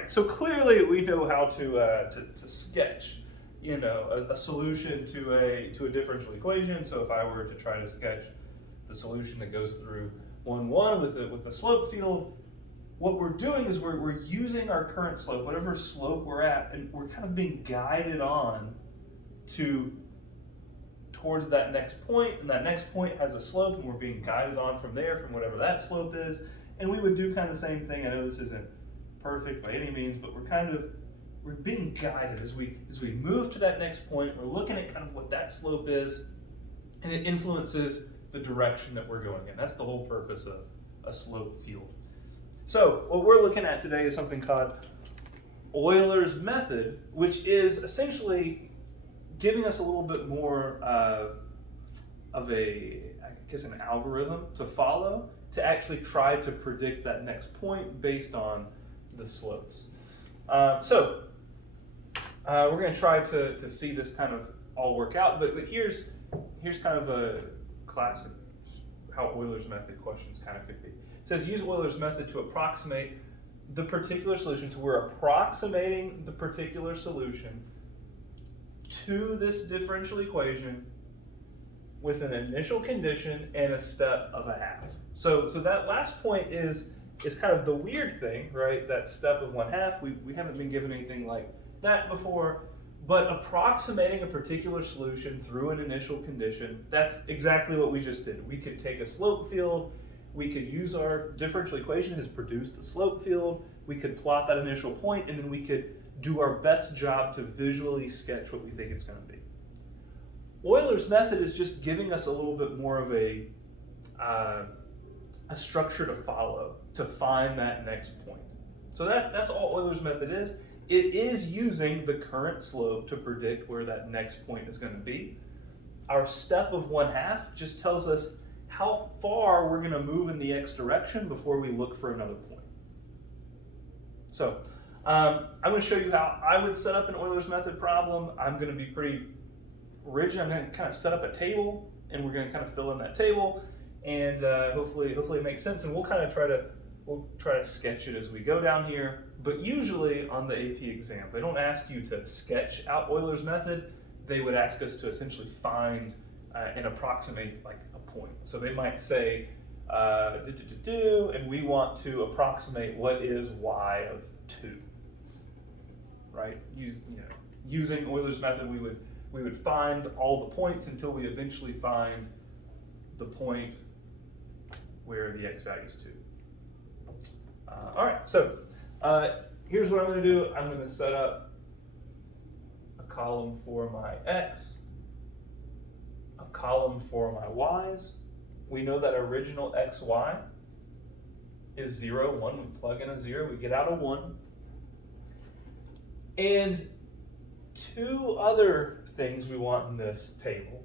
right, so clearly we know how to sketch, you know, a solution to a differential equation. So if I were to try to sketch the solution that goes through 1, 1 with a slope field, what we're doing is we're using our current slope, whatever slope we're at, and we're kind of being guided on towards that next point, and that next point has a slope, and we're being guided on from there, from whatever that slope is. And we would do kind of the same thing. I know this isn't perfect by any means, but we're being guided as we move to that next point. We're looking at kind of what that slope is, and it influences the direction that we're going in. That's the whole purpose of a slope field. So what we're looking at today is something called Euler's method, which is essentially giving us a little bit more of an algorithm to follow to actually try to predict that next point based on the slopes. So we're going to try to see this kind of all work out, but here's kind of a classic how Euler's method questions kind of could be. It says use Euler's method to approximate the particular solution. So we're approximating the particular solution to this differential equation with an initial condition and a step of a half. So that last point is kind of the weird thing, right? That step of 1/2, we haven't been given anything like that before, but approximating a particular solution through an initial condition, that's exactly what we just did. We could take a slope field, we could use our differential equation has produced the slope field, we could plot that initial point, and then we could do our best job to visually sketch what we think it's going to be. Euler's method is just giving us a little bit more of a structure to follow to find that next point. So that's all Euler's method is. It is using the current slope to predict where that next point is going to be. Our step of 1/2 just tells us how far we're going to move in the x direction before we look for another point. So I'm going to show you how I would set up an Euler's method problem. I'm going to be pretty rigid. I'm going to kind of set up a table, and we're going to kind of fill in that table, and hopefully it makes sense. And we'll try to sketch it as we go down here. But usually on the AP exam, they don't ask you to sketch out Euler's method. They would ask us to essentially find and approximate like a point. So they might say, and we want to approximate what is y of 2, right? Using Euler's method, we would find all the points until we eventually find the point where the x value is 2. All right, so here's what I'm going to do. I'm going to set up a column for my x, a column for my y's. We know that original xy is 0, 1. We plug in a 0, we get out a 1. And 2 other things we want in this table.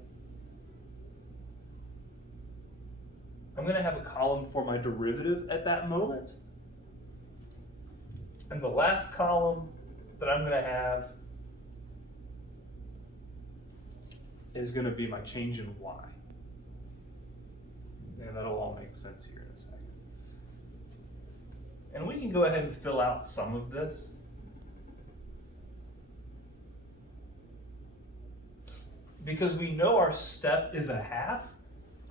I'm going to have a column for my derivative at that moment. And the last column that I'm going to have is going to be my change in y. And that'll all make sense here in a second. And we can go ahead and fill out some of this. Because we know our step is a half,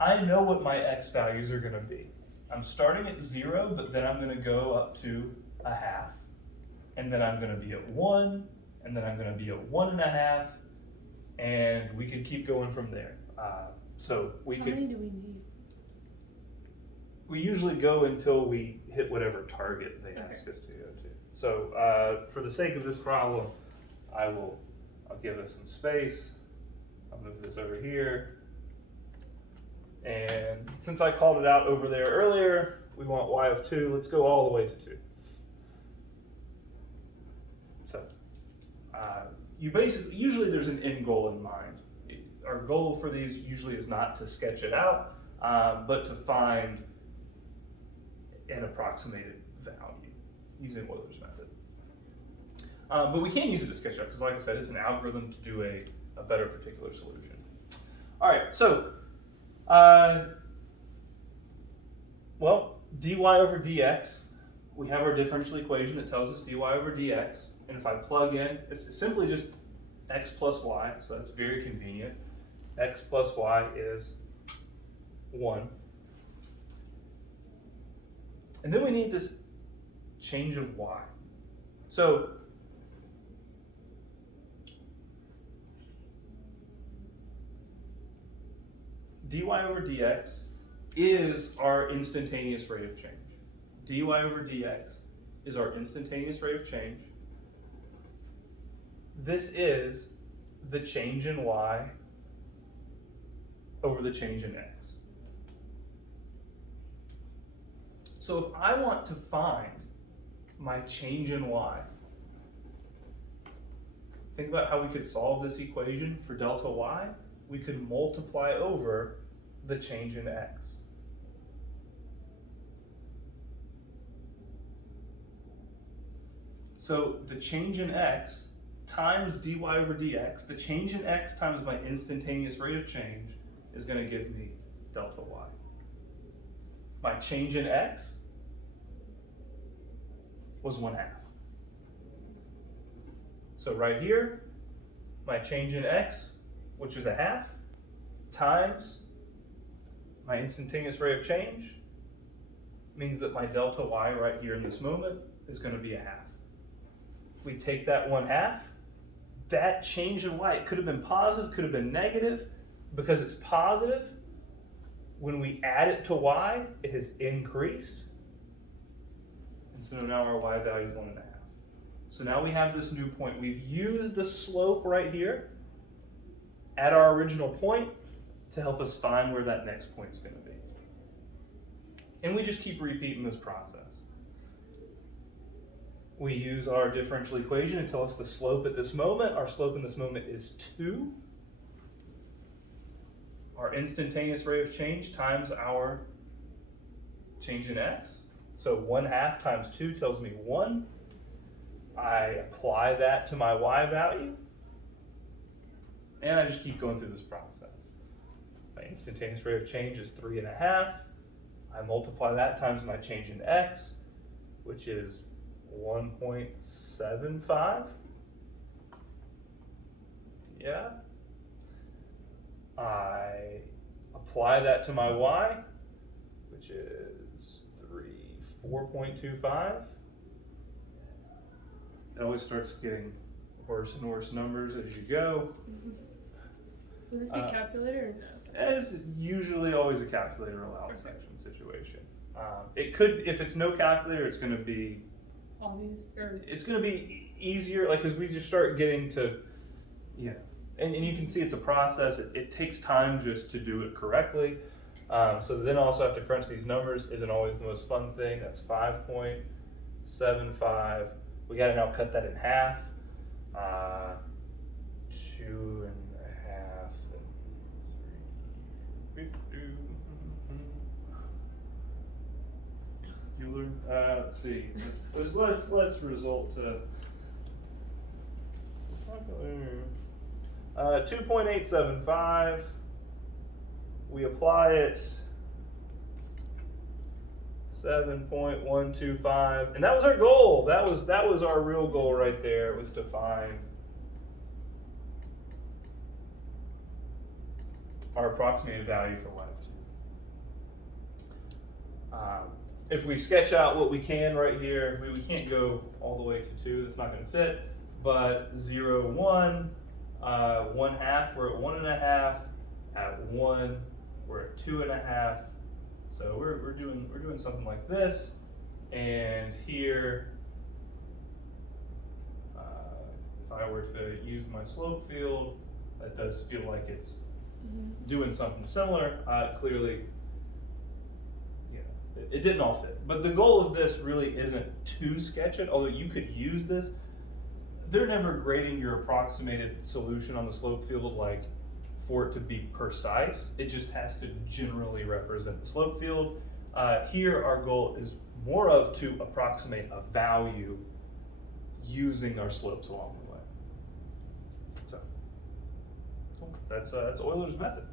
I know what my x values are going to be. I'm starting at 0, but then I'm going to go up to a half. And then I'm going to be at 1, and then I'm going to be at 1.5, and we could keep going from there. So we could. How many do we need? We usually go until we hit whatever target they ask us to go to. So for the sake of this problem, I'll give us some space. I'll move this over here. And since I called it out over there earlier, we want y of 2. Let's go all the way to 2. So usually there's an end goal in mind. Our goal for these usually is not to sketch it out, but to find an approximated value using Euler's method. But we can use it to sketch out because, like I said, it's an algorithm to do a better particular solution. All right, so well, dy over dx, we have our differential equation that tells us dy over dx, and if I plug in, it's simply just x plus y, so that's very convenient. X plus y is 1. And then we need this change of y. So dy over dx is our instantaneous rate of change. Dy over dx is our instantaneous rate of change. This is the change in y over the change in x. So if I want to find my change in y, think about how we could solve this equation for delta y. We could multiply over the change in x. So the change in x times dy over dx, the change in x times my instantaneous rate of change is going to give me delta y. My change in x was 1/2. So right here, my change in x, which is 1/2, times my instantaneous rate of change, means that my delta y right here in this moment is going to be 1/2. We take that 1/2, that change in y, it could have been positive, could have been negative. Because it's positive, when we add it to y, it has increased. And so now our y value is 1/2. So now we have this new point. We've used the slope right here at our original point to help us find where that next point is going to be. And we just keep repeating this process. We use our differential equation to tell us the slope at this moment. Our slope in this moment is 2. Our instantaneous rate of change times our change in x. So 1/2 times 2 tells me 1. I apply that to my y value, and I just keep going through this process. My instantaneous rate of change is 3.5. I multiply that times my change in x, which is 1.75. Yeah. I apply that to my y, which is 4.25. It always starts getting worse and worse numbers as you go. Will this be calculator or no? It's usually always a calculator allowed section situation. It could, if it's no calculator, it's going to be Obvious, or it's going to be easier, like, because we just start getting to, and you can see it's a process. It takes time just to do it correctly. So then also have to crunch these numbers isn't always the most fun thing. That's 5.75. We got to now cut that in half. 2.5 and 3. Euler. Let's see. Let's result to 2.875. We apply it 7.125, and that was our goal. That was our real goal right there. Was to find our approximated value for y of 2. If we sketch out what we can right here, we can't go all the way to 2. That's not going to fit. But 0, 1, 1/2, we're at 1.5. At 1, we're at 2.5. So we're doing something like this. And here, if I were to use my slope field, that does feel like it's doing something similar. Clearly, it didn't all fit. But the goal of this really isn't to sketch it, although you could use this. They're never grading your approximated solution on the slope field like for it to be precise. It just has to generally represent the slope field. Here our goal is more of to approximate a value using our slopes along the way. So that's Euler's method.